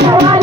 जवानी